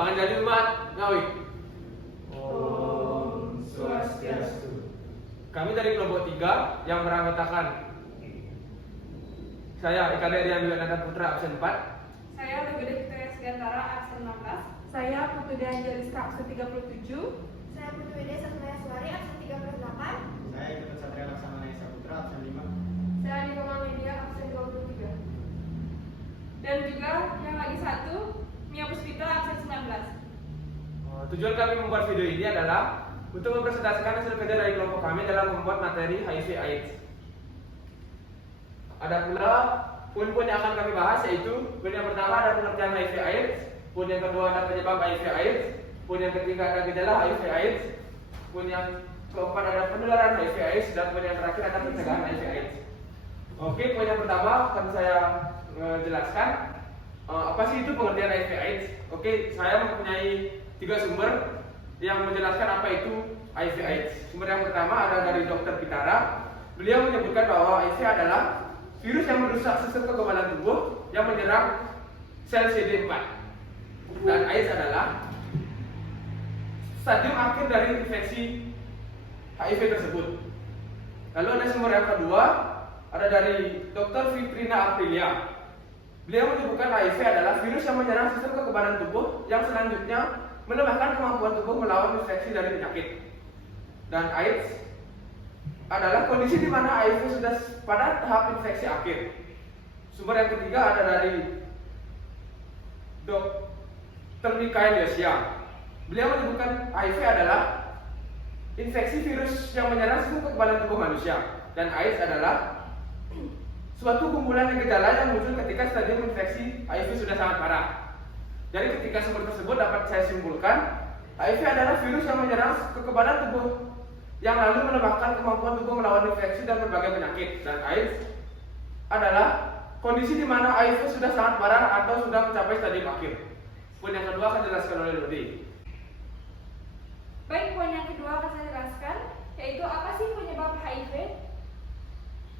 Panganjali umat Ngawi. Om Swastiastu. Kami dari kelompok 3 yang beranggotakan saya Eka Derian Yuwananda Putra absen 4. Saya Begede Victoria Sigantara absen 16. Saya Putu Dianjeliska absen 37. Saya Putu Wede Satria Suwari absen 38. Saya Ikut Satria Laksamana Esa Putra absen 5. Saya Nikoma Media absen 23. Dan juga yang lagi satu Mia Puspita absen 19. Tujuan kami membuat video ini adalah untuk mempresentasikan hasil kerja dari kelompok kami dalam membuat materi HIV/AIDS. Ada pula poin-poin yang akan kami bahas, yaitu poin yang pertama ada pengertian HIV/AIDS, poin yang kedua ada penyebab HIV/AIDS, poin yang ketiga ada gejala HIV/AIDS, poin yang keempat ada penularan HIV/AIDS, dan poin yang terakhir ada pencegahan HIV/AIDS. Oke, poin yang pertama akan saya jelaskan apa sih itu pengertian HIV/AIDS. Oke, saya mempunyai 3 sumber yang menjelaskan apa itu HIV/AIDS. Sumber yang pertama ada dari Dr. Pitara. Beliau menyebutkan bahwa HIV adalah virus yang merusak sistem kekebalan tubuh yang menyerang sel CD4. Dan AIDS adalah stadium akhir dari infeksi HIV tersebut. Lalu ada sumber yang kedua, ada dari Dr. Fitrina Aprilia. Beliau menyebutkan HIV adalah virus yang menyerang sistem kekebalan tubuh yang selanjutnya melemahkan kemampuan tubuh melawan infeksi dari penyakit. Dan AIDS adalah kondisi di mana HIV sudah pada tahap infeksi akhir. Sumber yang ketiga ada dari Dr. Mikael Yosia. Beliau menyebutkan HIV adalah infeksi virus yang menyerang sistem kekebalan tubuh manusia, dan AIDS adalah suatu kumpulan gejala yang muncul ketika stadium infeksi HIV sudah sangat parah. Jadi ketika sumber tersebut dapat saya simpulkan, HIV adalah virus yang menyerang kekebalan tubuh yang lalu melemahkan kemampuan tubuh melawan infeksi dan berbagai penyakit. Dan AIDS adalah kondisi di mana HIV sudah sangat parah atau sudah mencapai stadium akhir. Poin yang kedua akan dijelaskan oleh Lodi. Baik, poin yang kedua akan saya jelaskan, yaitu apa sih penyebab HIV?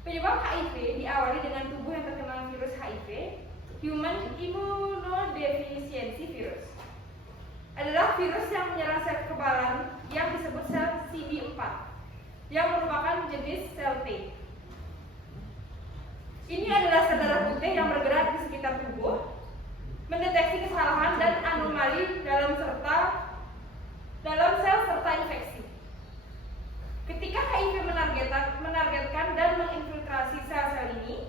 Penyebab HIV diawali dengan tubuh yang terkena virus HIV, Human Immunodeficiency Virus. Adalah virus yang menyerang sel kekebalan yang disebut sel CD4, yang merupakan jenis sel T. Ini adalah sel darah putih yang bergerak di sekitar tubuh, mendeteksi kesalahan dan anomali dalam sel serta infeksi. Ketika HIV menargetkan dan menginfiltrasi sel-sel ini,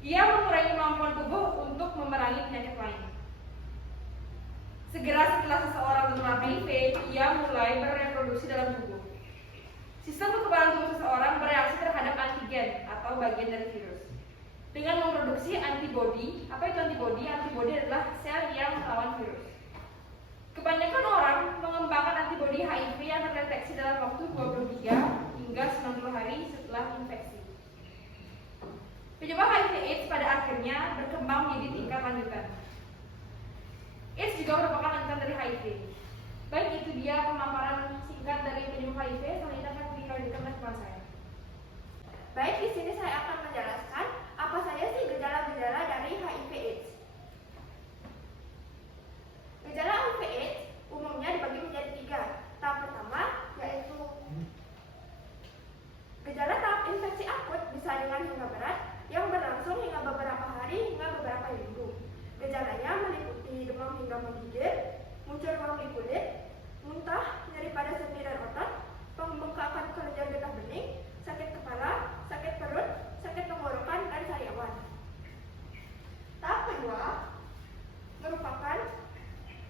ia mengurangi kemampuan tubuh untuk memerangi penyakit lain. Segera setelah seseorang terkena HIV, ia mulai bereproduksi dalam tubuh. Sistem kekebalan tubuh seseorang bereaksi terhadap antigen atau bagian dari virus dengan memproduksi antibodi. Apa itu antibodi? Antibodi adalah sel yang melawan virus. Kebanyakan orang mengembangkan antibodi HIV yang terdeteksi dalam waktu 23 hingga 90 hari setelah infeksi. Penyebab HIV/AIDS pada akhirnya berkembang menjadi tingkat lanjutan. AIDS juga merupakan lanjutan dari HIV. Baik, itu dia pemaparan singkat dari penyebab HIV. Selanjutnya akan dilanjutkan oleh teman saya. Baik, di sini saya akan menjelaskan apa saja sih gejala-gejala dari HIV/AIDS. Gejala HIV/AIDS umumnya dibagi menjadi 3. Tahap pertama yaitu gejala tahap infeksi akut, bisa ringan hingga berat, yang berlangsung hingga beberapa hari hingga beberapa minggu. Gejalanya meliputi demam hingga menggigil, muncul ruam di kulit, muntah, nyeri pada sendi dan otot, pembengkakan kelenjar getah bening, sakit kepala, sakit perut, sakit tenggorokan, dan sariawan. Tahap kedua merupakan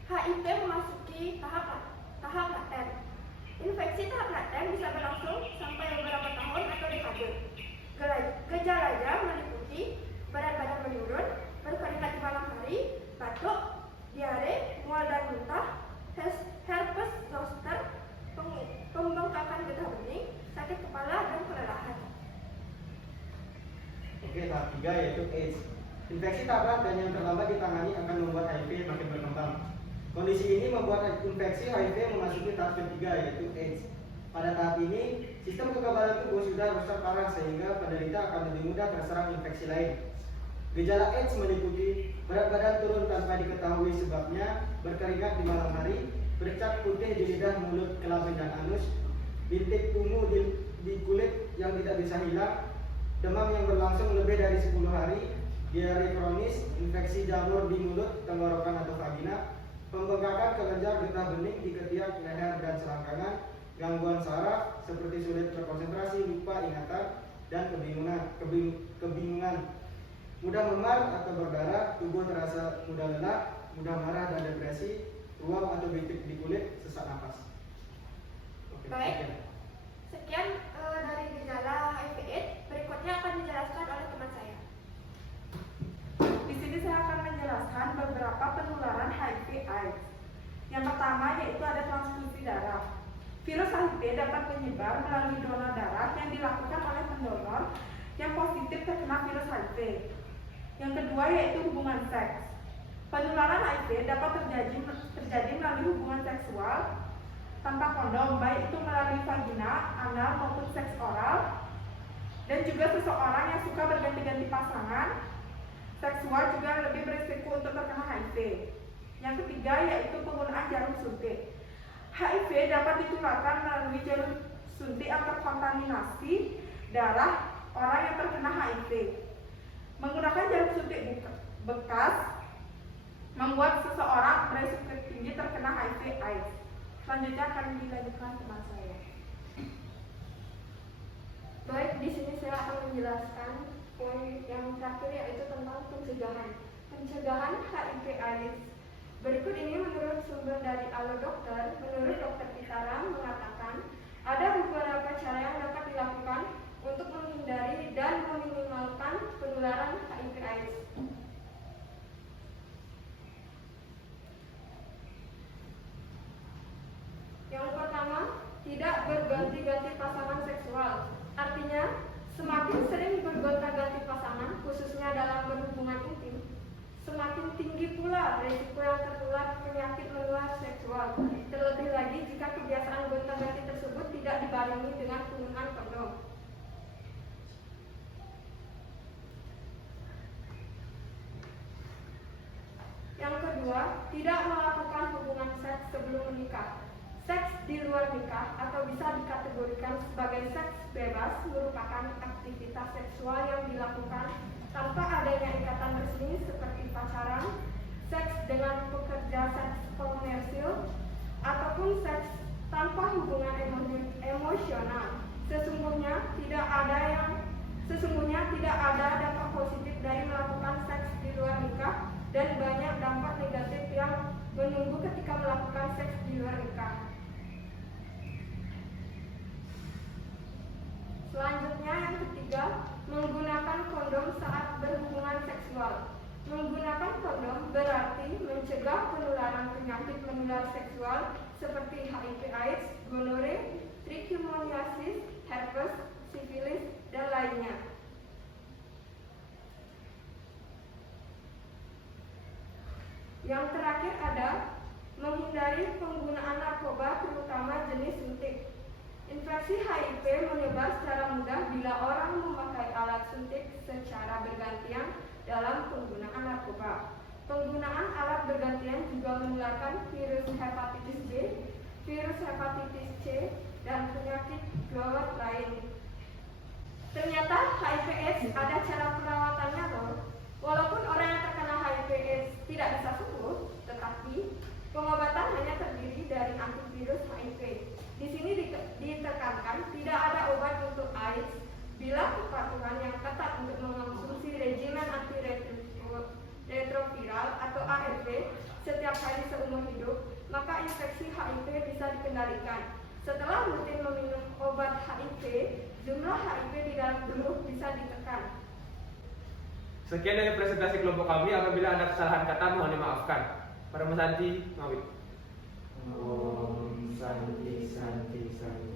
HIV memasuki tahap laten. Infeksi tahap laten bisa berlangsung sampai beberapa tahun atau dekade. Gejalanya meliputi berat badan menurun, berkeringat di malam hari, batuk, diare, mual dan muntah, herpes zoster, pembengkakan getah bening, sakit kepala, dan kelelahan. Oke, tahap 3 yaitu AIDS. Infeksi tahap laten yang terlambat ditangani akan membuat HIV makin berkembang. Kondisi ini membuat infeksi HIV memasuki tahap ketiga yaitu AIDS. Pada tahap ini, sistem kekebalan tubuh sudah rusak parah sehingga penderita akan lebih mudah terserang infeksi lain. Gejala AIDS meliputi berat badan turun tanpa diketahui sebabnya, berkeringat di malam hari, bercak putih di lidah, mulut, kelamin dan anus, bintik ungu di kulit yang tidak bisa hilang, demam yang berlangsung lebih dari 10 hari, diare kronis, infeksi jamur di mulut, tenggorokan atau vagina, pembengkakan kelenjar getah bening di ketiak, leher dan selangkangan, gangguan saraf seperti sulit berkonsentrasi, lupa ingatan, dan kebingungan, mudah memar atau berdarah, tubuh terasa mudah lelah, mudah marah dan depresi, ruam atau bintik di kulit, sesak napas. Oke, Baik. oke. Sekian dari gejala HIV/AIDS. Berikutnya akan dijelaskan oleh teman saya. Di sini saya akan menjelaskan beberapa penularan HIV/AIDS. Yang pertama yaitu ada transfusi darah. Virus HIV dapat menyebar melalui donor darah yang dilakukan oleh pendonor yang positif terkena virus HIV. Yang kedua yaitu hubungan seks. Penularan HIV dapat terjadi melalui hubungan seksual tanpa kondom, baik itu melalui vagina, anal maupun seks oral. Dan juga seseorang yang suka berganti-ganti pasangan seksual juga lebih berisiko untuk terkena HIV. Yang ketiga yaitu penggunaan jarum suntik. HIV dapat ditularkan melalui jarum suntik atau kontaminasi darah orang yang terkena HIV. Menggunakan jarum suntik bekas membuat seseorang berisiko tinggi terkena HIV/AIDS. Selanjutnya akan dilanjutkan teman saya. Baik, di sini saya akan menjelaskan poin yang terakhir yaitu tentang pencegahan. Pencegahan HIV/AIDS. Berikut ini menurut sumber dari Alo Dokter, menurut Dr. Pitara mengatakan ada beberapa cara yang dapat dilakukan untuk menghindari dan meminimalkan penularan HIV/AIDS. Yang pertama, tidak berganti-ganti pasangan seksual. Artinya, semakin sering bergonta-ganti pasangan, khususnya dalam berhubungan intim, semakin tinggi pula risiko yang tertular penyakit menular seksual. Terlebih lagi jika kebiasaan gonta-ganti tersebut tidak dibarengi dengan penggunaan kondom. Yang kedua, tidak melakukan hubungan seks sebelum menikah. Seks di luar nikah atau bisa dikategorikan sebagai seks bebas merupakan aktivitas seksual yang dilakukan tanpa adanya ikatan resmi seperti pacaran, seks dengan pekerja seks komersil, ataupun seks tanpa hubungan emosional. Sesungguhnya tidak ada dampak positif dari melakukan seks di luar nikah dan banyak dampak negatif yang menunggu ketika melakukan seks di luar nikah. Selanjutnya yang ketiga, menggunakan kondom saat berhubungan seksual. Menggunakan kondom berarti mencegah penularan penyakit menular seksual seperti HIV/AIDS, gonore, trichomoniasis, herpes, sifilis, dan lainnya. Yang terakhir ada menghindari penggunaan narkoba terutama jenis suntik. Infeksi HIV menyebar secara mudah bila orang memakai alat suntik secara bergantian dalam penggunaan narkoba. Penggunaan alat bergantian juga menularkan virus hepatitis B, virus hepatitis C, dan penyakit gawat lain. Ternyata HIV/AIDS ada cara perawatannya loh. Walaupun orang yang terkena HIV/AIDS tidak bisa sembuh, tetapi pengobatan hanya terdiri dari antivirus HIV. Di sini ditekankan tidak ada obat untuk AIDS bila kepatuhan yang ketat untuk mengonsumsi regimen antiretroviral atau ARV setiap hari seumur hidup, maka infeksi HIV bisa dikendalikan. Setelah rutin meminum obat HIV, jumlah HIV di dalam tubuh bisa ditekan. Sekian dari presentasi kelompok kami. Apabila ada kesalahan kata mohon dimaafkan. Para Santi, Mawid. Om Santi Santi Santi.